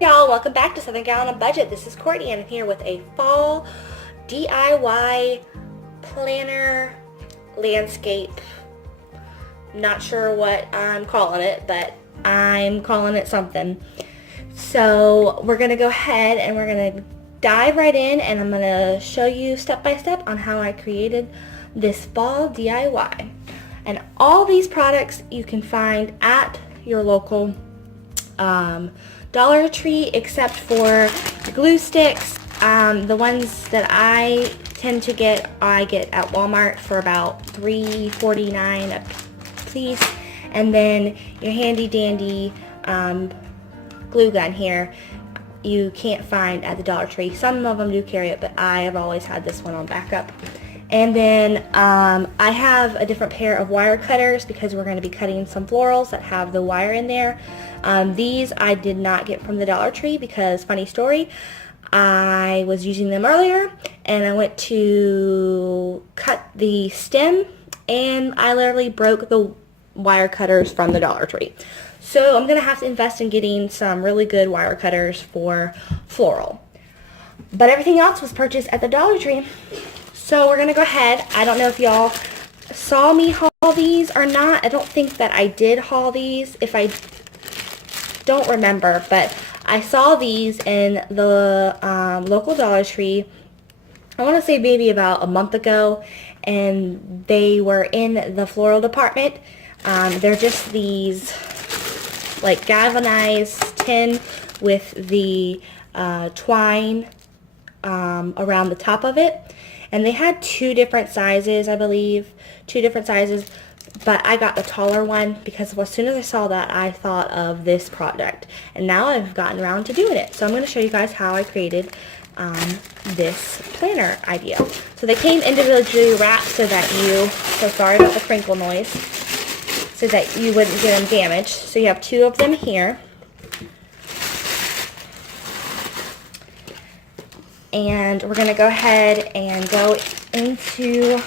Y'all, welcome back to Southern Gal on a Budget. This is Courtney and I'm here with a fall DIY planner landscape. Not sure what I'm calling it, but I'm calling it something. So we're going to go ahead and we're going to dive right in, and I'm going to show you step by step on how I created this fall DIY. And all these products you can find at your local Dollar Tree, except for the glue sticks. The ones that I tend to get, I get at Walmart for about $3.49 a piece. And then your handy dandy glue gun here, you can't find at the Dollar Tree. Some of them do carry it, but I have always had this one on backup. And then I have a different pair of wire cutters because we're going to be cutting some florals that have the wire in there. These I did not get from the Dollar Tree because, funny story, I was using them earlier and I went to cut the stem and I literally broke the wire cutters from the Dollar Tree. So I'm going to have to invest in getting some really good wire cutters for floral. But everything else was purchased at the Dollar Tree. So we're going to go ahead. I don't know if y'all saw me haul these or not. I don't think that I did haul these. If I don't remember, but I saw these in the local Dollar Tree, I want to say maybe about a month ago, and they were in the floral department. They're just these like galvanized tin with the twine around the top of it. And they had two different sizes, I believe. Two different sizes. But I got the taller one because as soon as I saw that, I thought of this product. And now I've gotten around to doing it. So I'm going to show you guys how I created this planner idea. So they came individually wrapped so sorry about the crinkle noise, so that you wouldn't get them damaged. So you have two of them here. And we're going to go ahead and go into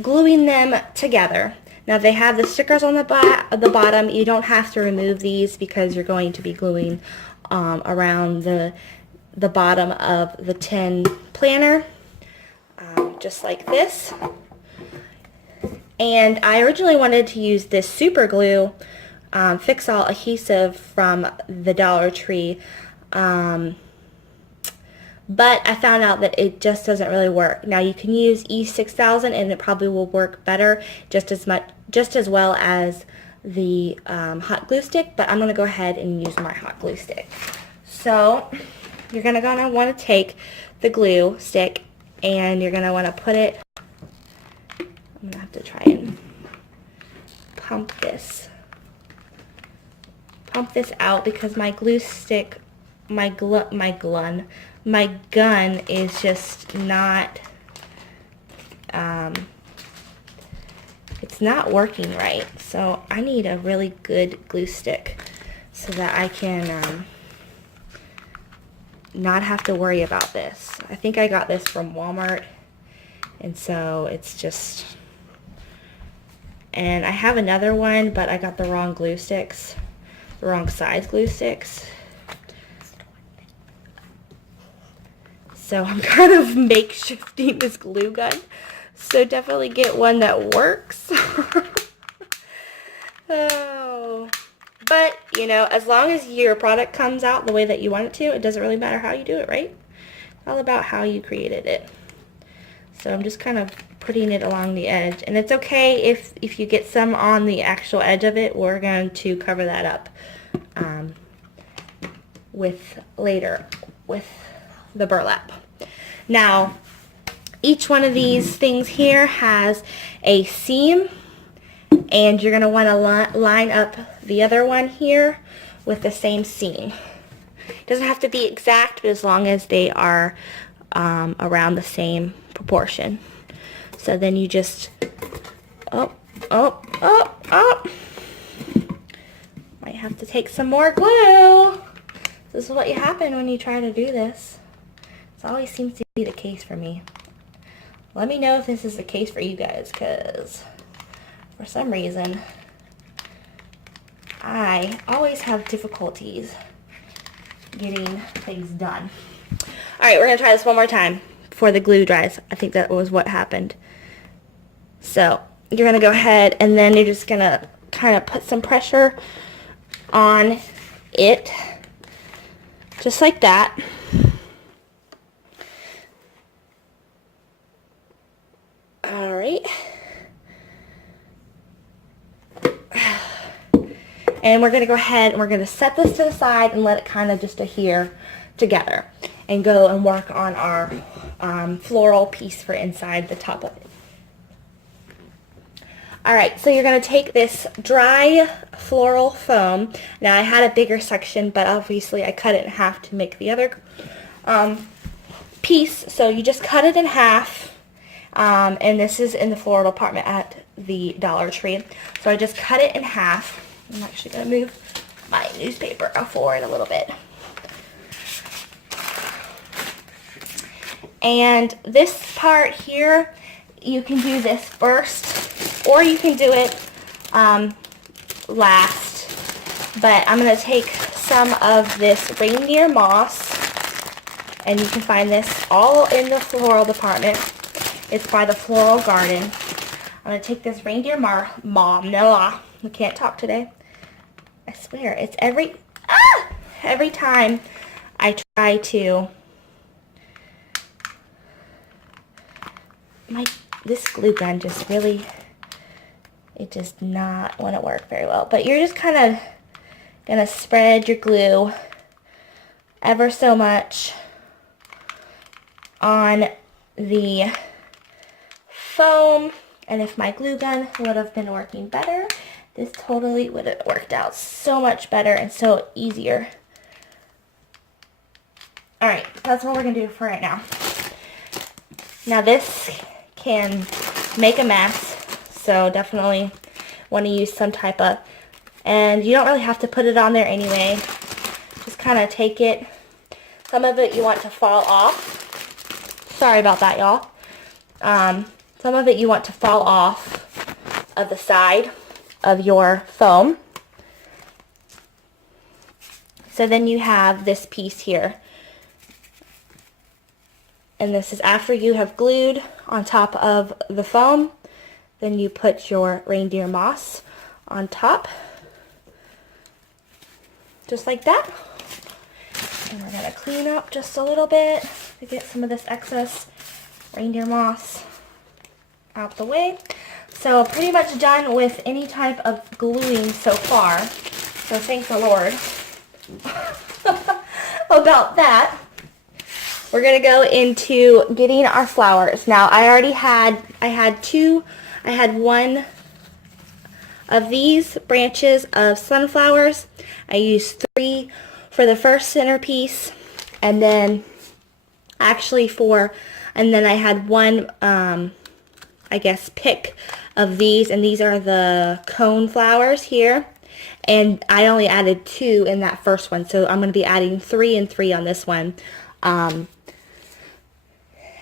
gluing them together. Now they have the stickers on the bottom. You don't have to remove these because you're going to be gluing around the bottom of the tin planner, just like this. And I originally wanted to use this super glue fix-all adhesive from the Dollar Tree, but I found out that it just doesn't really work. Now you can use E6000 and it probably will work better, just as well as the hot glue stick, but I'm going to go ahead and use my hot glue stick. So you're going to want to take the glue stick and you're going to want to put it, I'm going to have to try and pump this out because my glue stick, my gun is just not, it's not working right. So I need a really good glue stick so that I can not have to worry about this. I think I got this from Walmart, and so it's just, and I have another one, but I got the wrong glue sticks, the wrong size glue sticks. So I'm kind of makeshifting this glue gun. So definitely get one that works. Oh. But, you know, as long as your product comes out the way that you want it to, it doesn't really matter how you do it, right? It's all about how you created it. So I'm just kind of putting it along the edge. And it's okay if you get some on the actual edge of it. We're going to cover that up with the burlap. Now, each one of these things here has a seam, and you're going to want to line up the other one here with the same seam. It doesn't have to be exact, but as long as they are around the same proportion. So then you just, might have to take some more glue. This is what happens when you try to do this. It always seems to be the case for me. Let me know if this is the case for you guys, because for some reason I always have difficulties getting things done. All right, we're gonna try this one more time before the glue dries. I think that was what happened. So you're gonna go ahead and then you're just gonna kind of put some pressure on it, just like that. All right. And we're gonna go ahead and we're gonna set this to the side and let it kind of just adhere together, and go and work on our floral piece for inside the top of it. Alright, so you're going to take this dry floral foam. Now I had a bigger section, but obviously I cut it in half to make the other piece. So you just cut it in half, and this is in the floral department at the Dollar Tree. So I just cut it in half. I'm actually going to move my newspaper forward a little bit. And this part here, you can do this first, or you can do it last. But I'm going to take some of this reindeer moss, and you can find this all in the floral department. It's by the Floral Garden. I'm going to take this reindeer we can't talk today. I swear, it's every time I try to, this glue gun just really, it does not want to work very well. But you're just kind of going to spread your glue ever so much on the foam. And if my glue gun would have been working better, this totally would have worked out so much better and so easier. Alright, that's what we're going to do for right now. Now this can make a mess, so definitely want to use some type of, and you don't really have to put it on there anyway. Just kind of take it. Some of it you want to fall off. Sorry about that, y'all. Some of it you want to fall off of the side of your foam. So then you have this piece here. And this is after you have glued on top of the foam. Then you put your reindeer moss on top. Just like that. And we're going to clean up just a little bit to get some of this excess reindeer moss out the way. So pretty much done with any type of gluing so far. So thank the Lord about that. We're going to go into getting our flowers. Now I had one of these branches of sunflowers. I used 3 for the first centerpiece, and then I had one, I guess, pick of these, and these are the cone flowers here. And I only added 2 in that first one, so I'm going to be adding 3 and 3 on this one.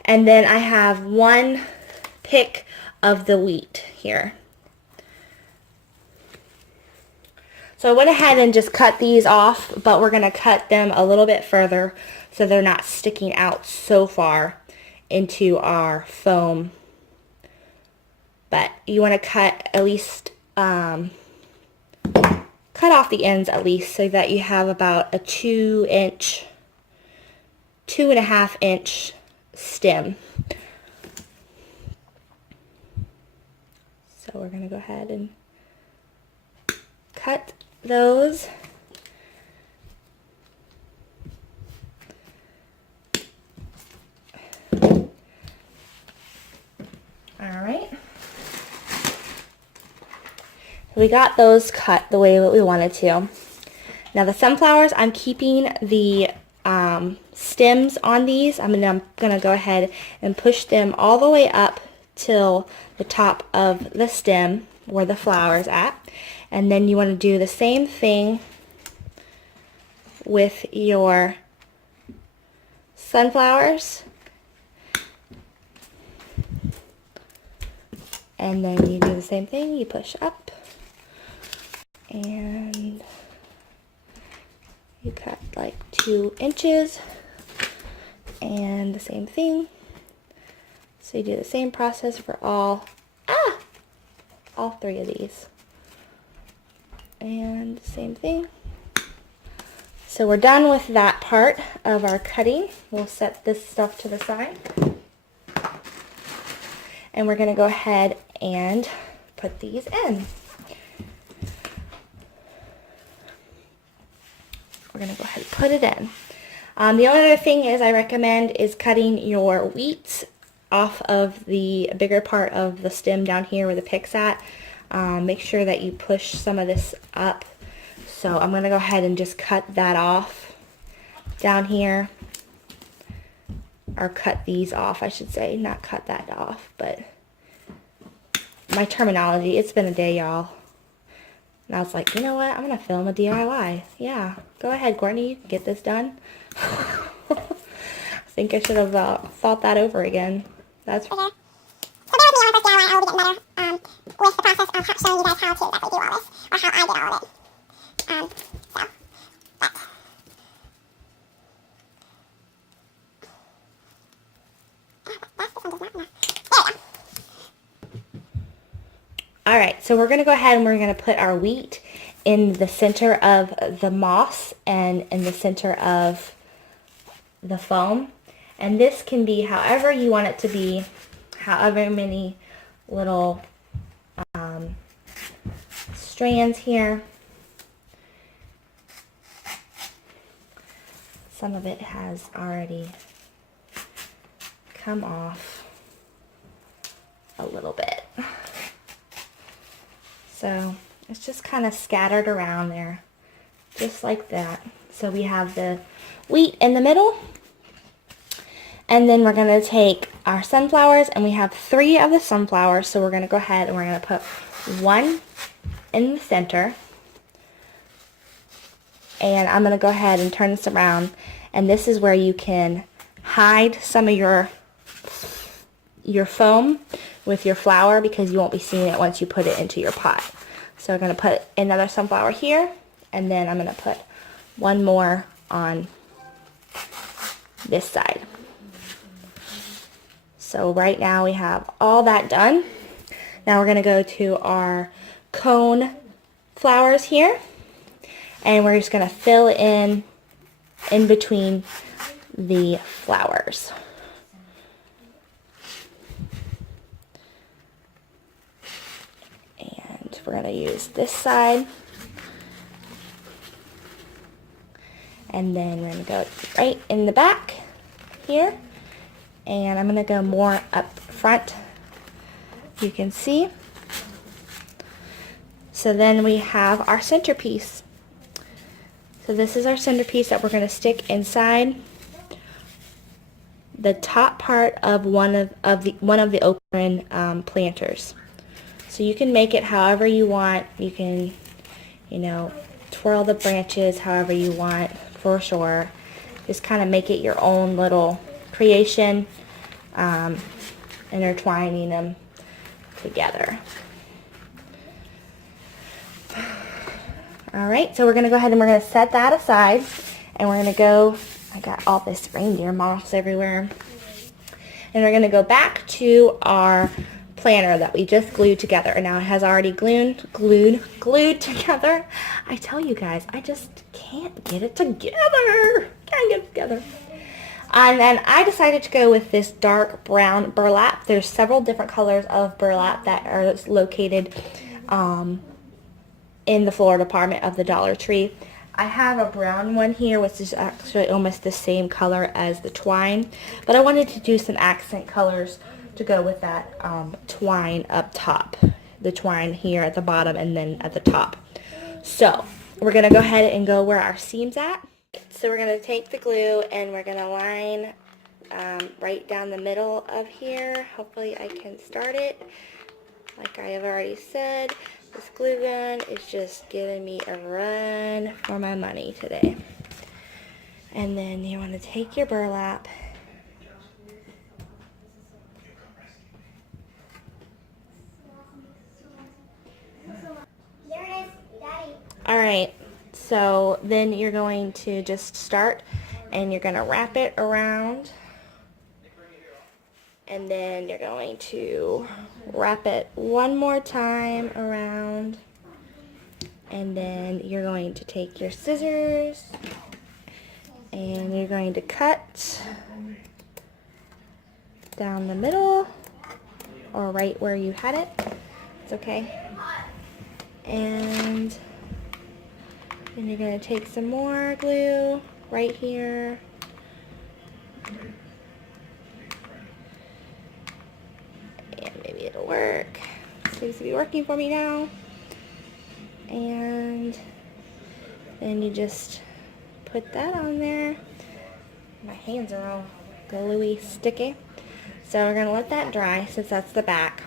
And then I have 1 pick of the wheat here. So I went ahead and just cut these off, but we're going to cut them a little bit further so they're not sticking out so far into our foam. But you want to cut at least, cut off the ends at least, so that you have about a 2-inch, 2.5-inch stem. So we're going to go ahead and cut those. Alright. We got those cut the way that we wanted to. Now the sunflowers, I'm keeping the stems on these. I'm gonna go ahead and push them all the way up till the top of the stem where the flower's at. And then you want to do the same thing with your sunflowers. And then you do the same thing, you push up and You cut like 2 inches, and the same thing. So you do the same process for all 3 of these. And same thing. So we're done with that part of our cutting. We'll set this stuff to the side. And we're gonna go ahead and put these in. We're gonna go ahead and put it in. The only other thing is I recommend is cutting your wheat off of the bigger part of the stem down here where the pick's at. Make sure that you push some of this up. So I'm gonna go ahead and just cut that off down here. Or cut these off, I should say. Not cut that off, but my terminology, it's been a day, y'all. And I was like, you know what? I'm going to film a DIY. Yeah, go ahead, Cortney. You can get this done. I think I should have thought that over again. That's okay. So bear with me on my first DIY. I will be getting better with the process of showing you guys how to exactly do all this, or how I did all of it. Alright, so we're going to go ahead and we're going to put our wheat in the center of the moss and in the center of the foam. And this can be however you want it to be, however many little strands here. Some of it has already come off a little bit. So it's just kind of scattered around there, just like that. So we have the wheat in the middle, and then we're going to take our sunflowers, and we have 3 of the sunflowers, so we're going to go ahead and we're going to put 1 in the center, and I'm going to go ahead and turn this around, and this is where you can hide some of your foam with your flour, because you won't be seeing it once you put it into your pot. So we're going to put another sunflower here, and then I'm going to put 1 more on this side. So right now we have all that done. Now we're going to go to our cone flowers here, and we're just going to fill in between the flowers. We're going to use this side, and then we're going to go right in the back here, and I'm going to go more up front, you can see. So then we have our centerpiece. So this is our centerpiece that we're going to stick inside the top part of one of the open planters. So you can make it however you want. You can, twirl the branches however you want, for sure. Just kind of make it your own little creation, intertwining them together. Alright, so we're going to go ahead and we're going to set that aside, and we're going to go, I got all this reindeer moss everywhere, and we're going to go back to our planter that we just glued together. And now it has already glued together. I tell you guys, I just can't get it together. And then I decided to go with this dark brown burlap. There's several different colors of burlap that are located in the floral department of the Dollar Tree. I have a brown one here, which is actually almost the same color as the twine, but I wanted to do some accent colors to go with that twine up top. The twine here at the bottom and then at the top. So we're going to go ahead and go where our seam's at. So we're going to take the glue and we're going to line right down the middle of here. Hopefully I can start it. Like I have already said, this glue gun is just giving me a run for my money today. And then you want to take your burlap . Alright, So then you're going to just start and you're going to wrap it around, and then you're going to wrap it one more time around, and then you're going to take your scissors and you're going to cut down the middle or right where you had it. It's okay. And then you're going to take some more glue right here. And maybe it'll work. Seems to be working for me now. And then you just put that on there. My hands are all gluey, sticky. So we're going to let that dry since that's the back.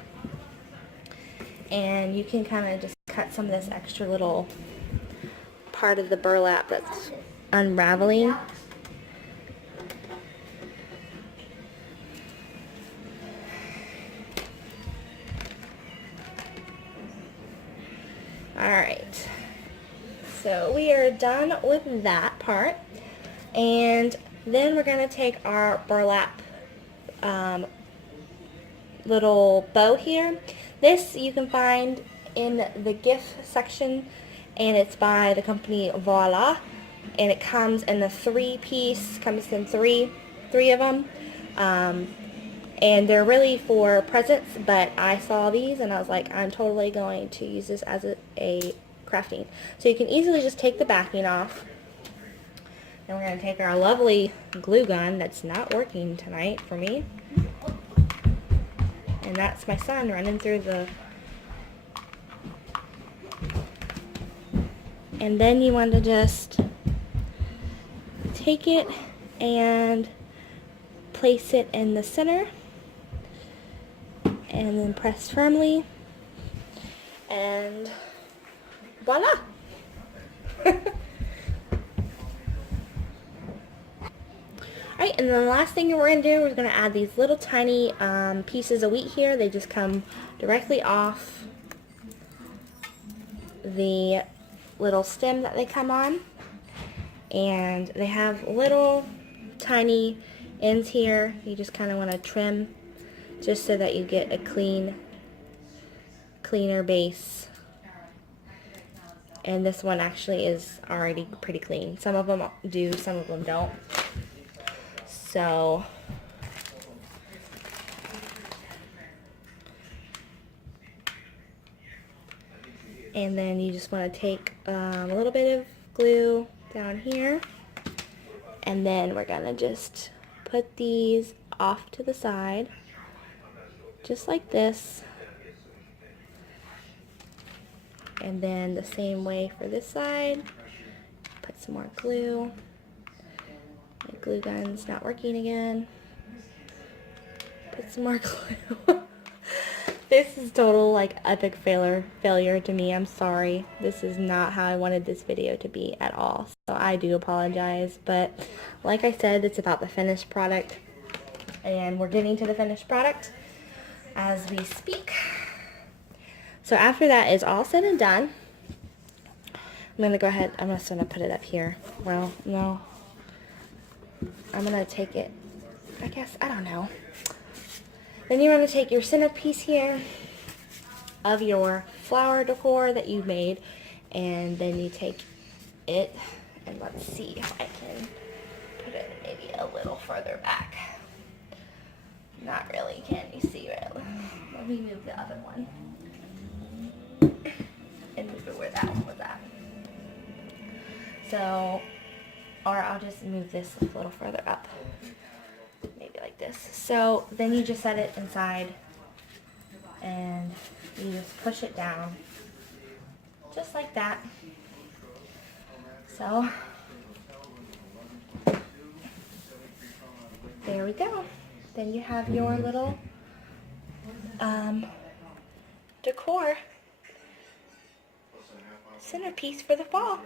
And you can kind of just cut some of this extra little part of the burlap that's unraveling. Alright, so we are done with that part, and then we're going to take our burlap little bow here. This you can find in the gift section, and it's by the company Voila, and it comes in the 3-piece, comes in three of them, and they're really for presents, but I saw these and I was like, I'm totally going to use this as a crafting. So you can easily just take the backing off, and we're going to take our lovely glue gun that's not working tonight for me, and that's my son running through the... And then you want to just take it and place it in the center, and then press firmly, and voila! Alright, and then the last thing we're going to do is going to add these little tiny pieces of wheat here. They just come directly off the little stem that they come on, and they have little tiny ends here. You just kind of want to trim just so that you get a cleaner base. And this one actually is already pretty clean. Some of them do, some of them don't. So and then you just want to take a little bit of glue down here, and then we're gonna just put these off to the side just like this, and then the same way for this side. Put some more glue. My glue gun's not working again. Put some more glue. This is total like epic failure to me. I'm sorry. This is not how I wanted this video to be at all. So I do apologize, but like I said, it's about the finished product, and we're getting to the finished product as we speak. So after that is all said and done, I'm going to go ahead, I'm just going to put it up here. Well, no. I'm going to take it, I guess, I don't know. Then you're going to take your centerpiece here of your flower decor that you made, and then you take it, and let's see if I can put it maybe a little further back. Not really, can you see it? Let me move the other one and move it where that one was at. So, or I'll just move this a little further up. Maybe like this. So then you just set it inside, and you just push it down just like that. So there we go. Then you have your little decor centerpiece for the fall.